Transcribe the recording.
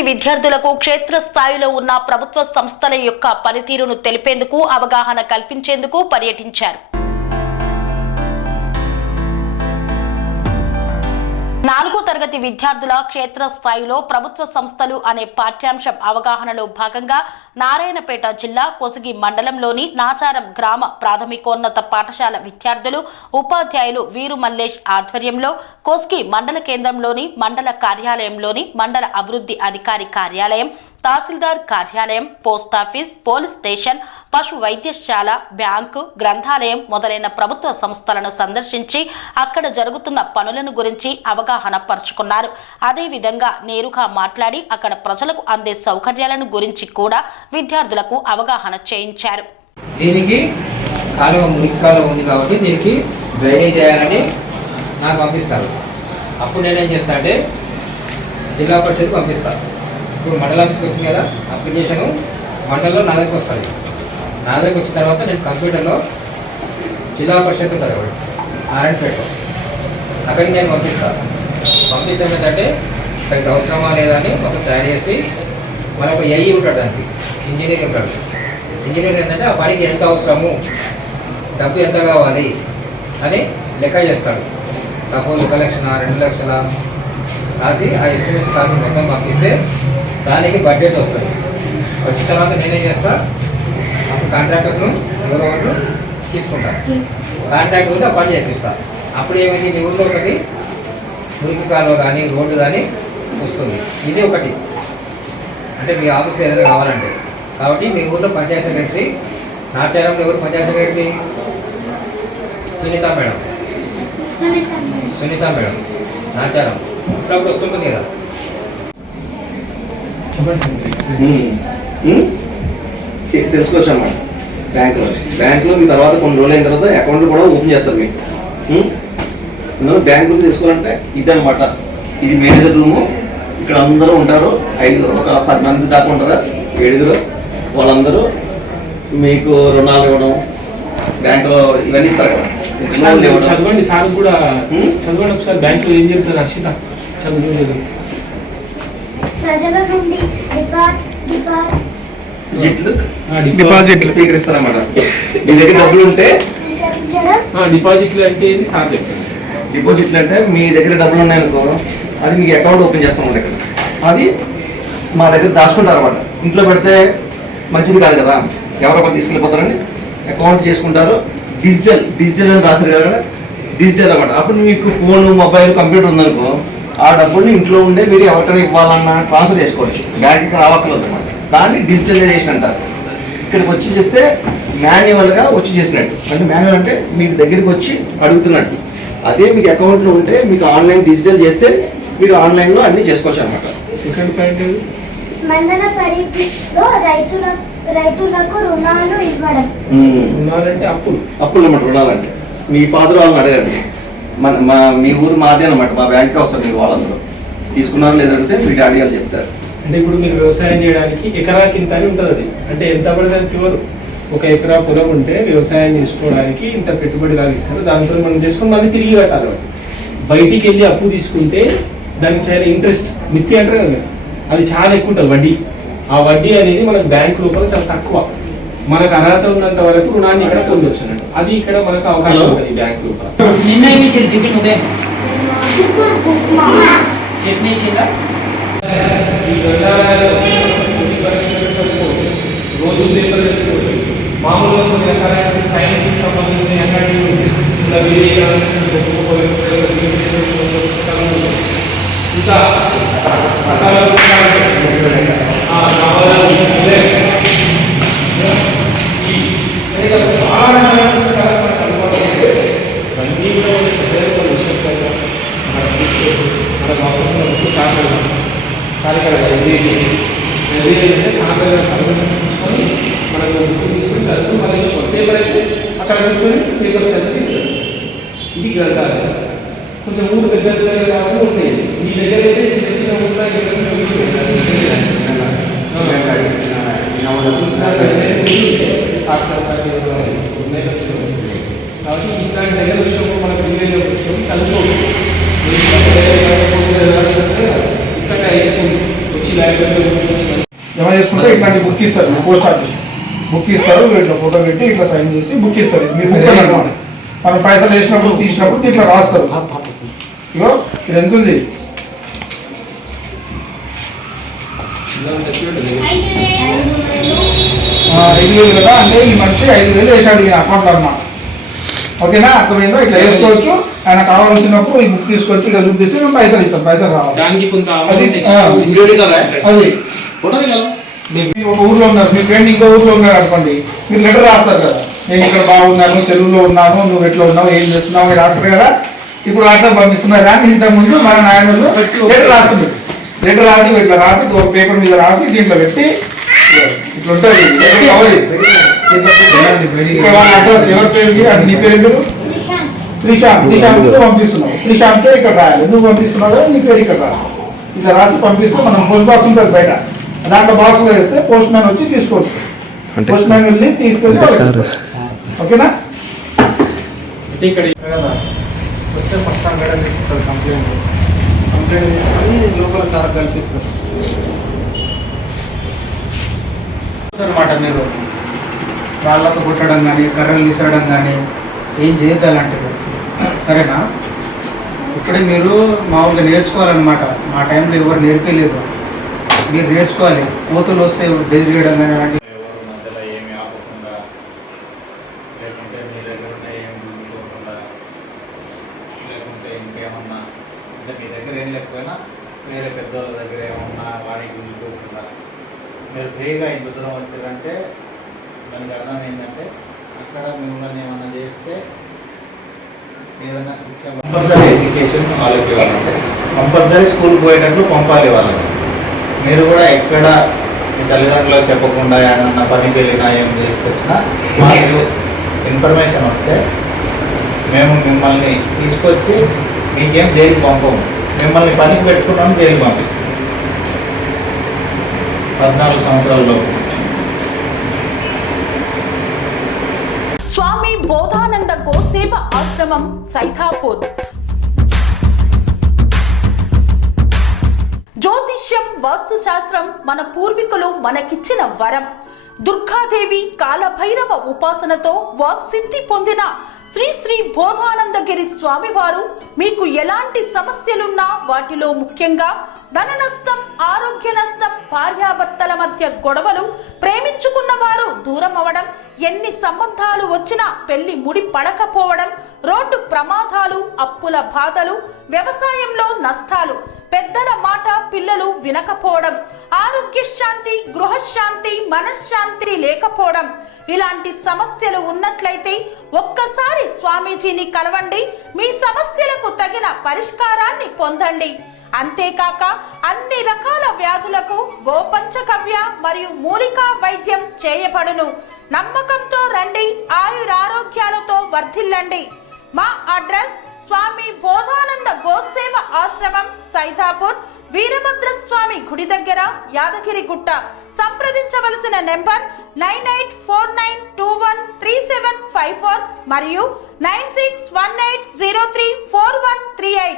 తరగతి విద్యార్థులకు క్షేత్రస్థాయిలో ఉన్న ప్రభుత్వ సంస్థల యొక్క పనితీరును తెలిపేందుకు అవగాహన కల్పించేందుకు పర్యటించారు. 4వ తరగతి విద్యార్థుల క్షేత్రస్థాయిలో ప్రభుత్వ సంస్థలు అనే పాఠ్యాంశం అవగాహనలో భాగంగా నారాయణపేట జిల్లా కొసిగి మండలంలోని నాచారం గ్రామ ప్రాథమికోన్నత పాఠశాల విద్యార్థులు ఉపాధ్యాయులు వీరు మల్లేష్ ఆధ్వర్యంలో కొసిగి మండల కేంద్రంలోని మండల కార్యాలయంలోని మండల అభివృద్ధి అధికారి కార్యాలయం, తహసీల్దార్ కార్యాలయం, పోస్టాఫీస్, పోలీస్ స్టేషన్, పశు వైద్యశాల, బ్యాంకు, గ్రంథాలయం మొదలైన ప్రభుత్వ సంస్థలను సందర్శించి అక్కడ జరుగుతున్న పనులను గురించి అవగాహన పరుచుకున్నారు. అదేవిధంగా నేరుగా మాట్లాడి అక్కడ ప్రజలకు అందే సౌకర్యాలను గురించి కూడా విద్యార్థులకు అవగాహన చేయించారు. దీనికి మురికి కాలువ ఉంది కాబట్టి దీనికి డ్రైనేజ్ చేయాలని నాకు పంపిస్తారు. అప్పుడు నేనేం చేస్తా అంటే జిల్లా పరిషత్కి పంపిస్తాను. ఇప్పుడు మండల ఆఫీస్కి వచ్చింది కదా, అప్లికేషను మండలంలో నా దగ్గరికి వస్తుంది. నా దగ్గరికి వచ్చిన తర్వాత నేను కంప్యూటర్లో జిల్లా పరిషత్ ఉంటుంది ఒకటి నారాయణపేటలో, అక్కడికి నేను పంపిస్తాను. పంపిస్తే ఏంటంటే దానికి అవసరమా లేదా అని ఒక తయారు చేసి మనకు ఏఈ ఉంటాడు, దానికి ఇంజనీర్ ఉంటాడు. ఇంజనీర్ ఏంటంటే ఆ పనికి ఎంత అవసరము, డబ్బు ఎంత కావాలి అని లెక్క చేస్తాడు. సపోజ్ 1 లక్ష 2 లక్షల రాసి ఆ ఎస్టిమేషన్ కాపీ మొత్తం పంపిస్తే దానికి బడ్జెట్ వస్తుంది. వచ్చిన తర్వాత నేనేం చేస్తా, అప్పుడు కాంట్రాక్టర్ను ఎవరెవరు తీసుకుంటాను. కాంట్రాక్టర్ ఆ పని చేపిస్తా. అప్పుడు ఏమైంది, నీ ఊళ్ళో ఒకటి మురికి కాలువ కానీ రోడ్డు కానీ వస్తుంది. ఇది ఒకటి అంటే మీ ఆఫీస్లో ఏదైనా కావాలంటే. కాబట్టి మీ ఊళ్ళో పంచాయతీ సెక్రటరీ, నాచారంలో ఎవరు పంచాయతీ సెక్రటరీ? సునీత మేడం నాచారం ఇప్పుడు వస్తుంటుంది కదా. తెలుసుకోవచ్చమ్మా. బ్యాంకులో మీ తర్వాత కొన్ని రోజులు అయిన తర్వాత అకౌంట్ కూడా ఓపెన్ చేస్తారు మీకు. అందులో బ్యాంక్ గురించి తెలుసుకోవాలంటే ఇదనమాట. ఇది మేనేజర్ రూము. ఇక్కడ అందరూ ఉంటారు. 10 మంది దాకా ఉంటారా, 7 వాళ్ళందరూ మీకు రుణాలు ఇవ్వడం, బ్యాంకులో ఇవన్నీ ఇస్తారు కదా. చదవండి సార్ కూడా చదవండి ఒకసారి. బ్యాంకులో ఏం చెప్తారు హర్షిత? చదువు డిపాజిట్లు స్వీకరిస్తారన్నమాట. మీ దగ్గర డబ్బులు ఉంటే డిపాజిట్లు అంటే ఏంటి సార్ చెప్పండి. డిపాజిట్లు అంటే మీ దగ్గర డబ్బులు ఉన్నాయనుకో, అది మీకు అకౌంట్ ఓపెన్ చేస్తాం మన దగ్గర. అది మా దగ్గర దాచుకుంటారు అన్నమాట. ఇంట్లో పెడితే మంచిది కాదు కదా, ఎవరో ఒకరు తీసుకెళ్ళిపోతారండి. అకౌంట్ చేసుకుంటారు. డిజిటల్ అని రాశారు కదా, డిజిటల్ అన్నమాట. అప్పుడు మీకు ఫోన్, మొబైల్, కంప్యూటర్ ఉందనుకో, ఆ డబ్బుల్ని ఇంట్లో ఉండే మీరు ఎవరికైనా ఇవ్వాలన్నా ట్రాన్స్ఫర్ చేసుకోవచ్చు. బ్యాంక్కి రావక్కర్లేదు అన్నమాట. దాన్ని డిజిటలైజేషన్ అంటారు. ఇక్కడికి వచ్చి చేస్తే మాన్యువల్గా వచ్చి చేసినట్టు. అంటే మాన్యువల్ అంటే మీకు దగ్గరికి వచ్చి అడుగుతున్నట్టు. అదే మీకు అకౌంట్లో ఉంటే మీకు ఆన్లైన్ డిజిటల్ చేస్తే మీరు ఆన్లైన్లో అన్నీ చేసుకోవచ్చు అనమాట. సెకండ్ పాయింట్ మండల పరిధిలో రైతులకు రుణాలు ఇవ్వడం. రుణాలంటే అప్పులు అన్నమాట. రుణాలంటే మీ ఫాదర్ వాళ్ళని అడగండి. మీ ఊరు మాదే అనమాట. మా బ్యాంక్కి వస్తారు. మీరు వాళ్ళందరూ తీసుకున్నారో లేదంటే మీ డాడీ వాళ్ళు చెప్తారు. అంటే ఇప్పుడు మీరు వ్యవసాయం చేయడానికి ఎకరాకి ఇంత అని ఉంటుంది. అది అంటే ఎంత పడితే ఇవ్వరు. 1 ఎకరా పొలం ఉంటే వ్యవసాయం చేసుకోవడానికి ఇంత పెట్టుబడి లాగిస్తారు. దాంతో మనం చేసుకుని మళ్ళీ తిరిగి కట్టాలి. బయటికి వెళ్ళి అప్పు తీసుకుంటే దానికి చాలా ఇంట్రెస్ట్, మిత్తి అంటారు కదా, అది చాలా ఎక్కువ ఉంటుంది వడ్డీ. ఆ వడ్డీ అనేది మనకు బ్యాంక్ లోపల చాలా తక్కువ. మనకు అర్హత ఉన్నంత వరకు రుణాన్ని ఇక్కడ పొందొచ్చు అన్నట్టు. అది ఇక్కడ మనకు అవకాశం ఉంటుంది బ్యాంక్ లోపల. రోజు పేపర్ పెట్టుకోవచ్చు. మామూలుగా కొన్ని రకాలైన సైన్స్కి సంబంధించిన ఇంకా రకాల చాలా రకాల పుస్తకాలు మనకు అనుకోవచ్చు. అన్నీ కూడా మనకు అవసరం స్టార్ట్ అవుతాం. అంటే సాయంత్రం తీసుకొని మనకు బుక్ తీసుకొని చదువు మళ్ళీ పేపర్ అయితే అక్కడ కూర్చొని పేపర్ చదివి. ఇది గ్రంథాలయం. కొంచెం ఊరు పెద్ద కావాలి ఉంటాయి. మీ దగ్గర అయితే చిన్న చిన్న ఉంటాయి. సాక్షాత్కారం కాబట్టి ఇట్లాంటి దగ్గర విషయంలో మనకు విలేజ్ విషయం చదువుకోవచ్చు. ఇట్లాంటి హై స్కూల్ వచ్చి లైబ్రరీలో జమ చేసుకుంటే ఇట్లాంటి బుక్ ఇస్తారు, పోస్ట్ ఆఫీస్ బుక్ ఇస్తారు, ఇట్లా ఫోటో పెట్టి ఇట్లా సైన్ చేసి బుక్ ఇస్తారు. మీరు బుక్ అనమాట, మనం పైసలు వేసినప్పుడు తీసినప్పుడు ఇట్లా రాస్తారు. ఇగో ఇది ఎంత ఉంది, 5,000 కదా, అంటే ఈ మనిషి 5,000 వేసాడు ఈ అకౌంట్లో అన్నమాట. ఓకేనా, అర్థమైందో? ఇట్లా వేసుకోవచ్చు. ఆయన కావాల్సినప్పుడు ఈ బుక్ తీసుకొచ్చి ఇలా చూపిస్తే మేము పైసలు ఇస్తాం. పైసలు కావాలి దానికి కొంత అది మీరు ఒక ఊర్లో ఉన్నారు, మీ ఫ్రెండ్ ఇంకో ఊర్లో ఉన్నాడు అనుకోండి, మీరు లెటర్ రాస్తారు కదా, నేను ఇక్కడ బాగున్నాను, తెలుగులో ఉన్నాను, నువ్వు ఎట్లా ఉన్నావు, ఏం చేస్తున్నావు అని రాస్తారు కదా. ఇప్పుడు వాట్సాప్ పంపిస్తున్నారు, కానీ ఇంతకుముందు మన నాయనలు లెటర్ రాస్తుంది. లెటర్ రాసి ఇట్లా రాసి ఒక పేపర్ మీద రాసి దీంట్లో పెట్టి ఇట్లా ఉంటుంది. అడ్రస్ ఎవరి పేరు, అది నీ పేరు పేరు త్రిశాంత్ పంపిస్తున్నావు, త్రిశాంత్ పేరు ఇక్కడ రాయాలి, నువ్వు పంపిస్తున్నావు నీ పేరు ఇక్కడ రాసి ఇట్లా రాసి పంపిస్తే మనం పోస్ట్ బాక్స్ ఉంటుంది బయట, దాంట్లో బాక్స్ లో వేస్తే పోస్ట్ మ్యాన్ వచ్చి తీసుకోవచ్చు. పోస్ట్ మ్యాన్ వెళ్ళి తీసుకెళ్ళి ఓకేనా. ఇక్కడ వస్తే ఫస్ట్ అంగడ తీసుకుంటారు, కంప్లైంట్ తీసుకొని లోపల సార్ కల్పిస్తారు అనమాట. మీరు రాళ్ళతో కొట్టడం కానీ కర్రలు విసరడం కానీ ఏం చేయొద్దు అలాంటివి, సరేనా? ఇప్పుడే మీరు మామూలుగా నేర్చుకోవాలన్నమాట. మా టైంలో ఎవరు నేర్పలేదు, మీరు నేర్చుకోవాలి. కోతులు వస్తే బెదిరియడం కానీ అలాంటి మధ్యలో ఏమి ఆపకుండా, లేకుంటే మీ దగ్గర ఏమి గుంజుకోకుండా, లేకుంటే ఇంకేమన్నా అంటే మీ దగ్గర ఏం లేకపోయినా వేరే పెద్దోళ్ళ దగ్గర ఏమన్నా వాడికి గుంజుకోకుండా మీరు ఫ్రీగా ఇంత దూరం వచ్చారంటే దానికి అర్థం ఏంటంటే అక్కడ మిమ్మల్ని ఏమన్నా చేస్తే ఏదైనా శిక్ష. కంపల్సరీ ఎడ్యుకేషన్ వాళ్ళకి ఇవ్వాలంటే కంపల్సరీ స్కూల్ పోయేటట్లు పంపాలి వాళ్ళని. మీరు కూడా ఎక్కడ మీ తల్లిదండ్రులకు చెప్పకుండా ఏమన్నా పనికి వెళ్ళినా ఏం తీసుకొచ్చినా మాకు ఇన్ఫర్మేషన్ వస్తే మేము మిమ్మల్ని తీసుకొచ్చి మీకేం జైలుకి పంపము, మిమ్మల్ని పనికి పెట్టుకున్నాము జైలుకి పంపిస్తాం 14 సంవత్సరాలలోపు. స్వామి బోధానంద గోసేవ ఆశ్రమం సైథాపూర్. జ్యోతిష్యం, వాస్తుశాస్త్రం మన పూర్వీకులు మనకిచ్చిన వరం. దుర్గాదేవి, కాలభైరవ ఉపాసనతో వాక్సిద్ధి పొందిన శ్రీ శ్రీ బోధానందగిరి స్వామివారు మీకు ఎలాంటి సమస్యలున్నా, వాటిలో ముఖ్యంగా ధన నష్టం, ఆరోగ్య నష్టం, భార్యాభర్తల మధ్య గొడవలు, ప్రేమించుకున్న వారు దూరం అవడం, ఎన్ని సంబంధాలు వచ్చినా పెళ్లి ముడి పడకపోవడం, రోడ్డు ప్రమాదాలు, అప్పుల బాధలు, వ్యవసాయంలో నష్టాలు, పెద్దల మాట పిల్లలు వినకపోవడం, ఆరోగ్య శాంతి, గృహశాంతి, మనశ్శాంతి లేకపోవడం, ఇలాంటి సమస్యలు ఉన్నట్లయితే ఒక్కసారి స్వామీజీని కలవండి. మీ సమస్యలకు తగిన పరిష్కారాన్ని పొందండి. అంతేకాక అన్ని రకాల వ్యాధులకు గోపంచకవ్య మరియు మూలికా వైద్యం చేయబడును. నమ్మకంతో రండి, ఆయురారోగ్యాలతో వర్ధిల్లండి. మా అడ్రస్ స్వామి బోధానంద గోసేవ ఆశ్రమం సైథాపూర్, వీరభద్రస్వామి గుడి దగ్గర, యాదగిరిగుట్ట. సంప్రదించవలసిన నెంబర్ 9849213754 మరియు 9618034138.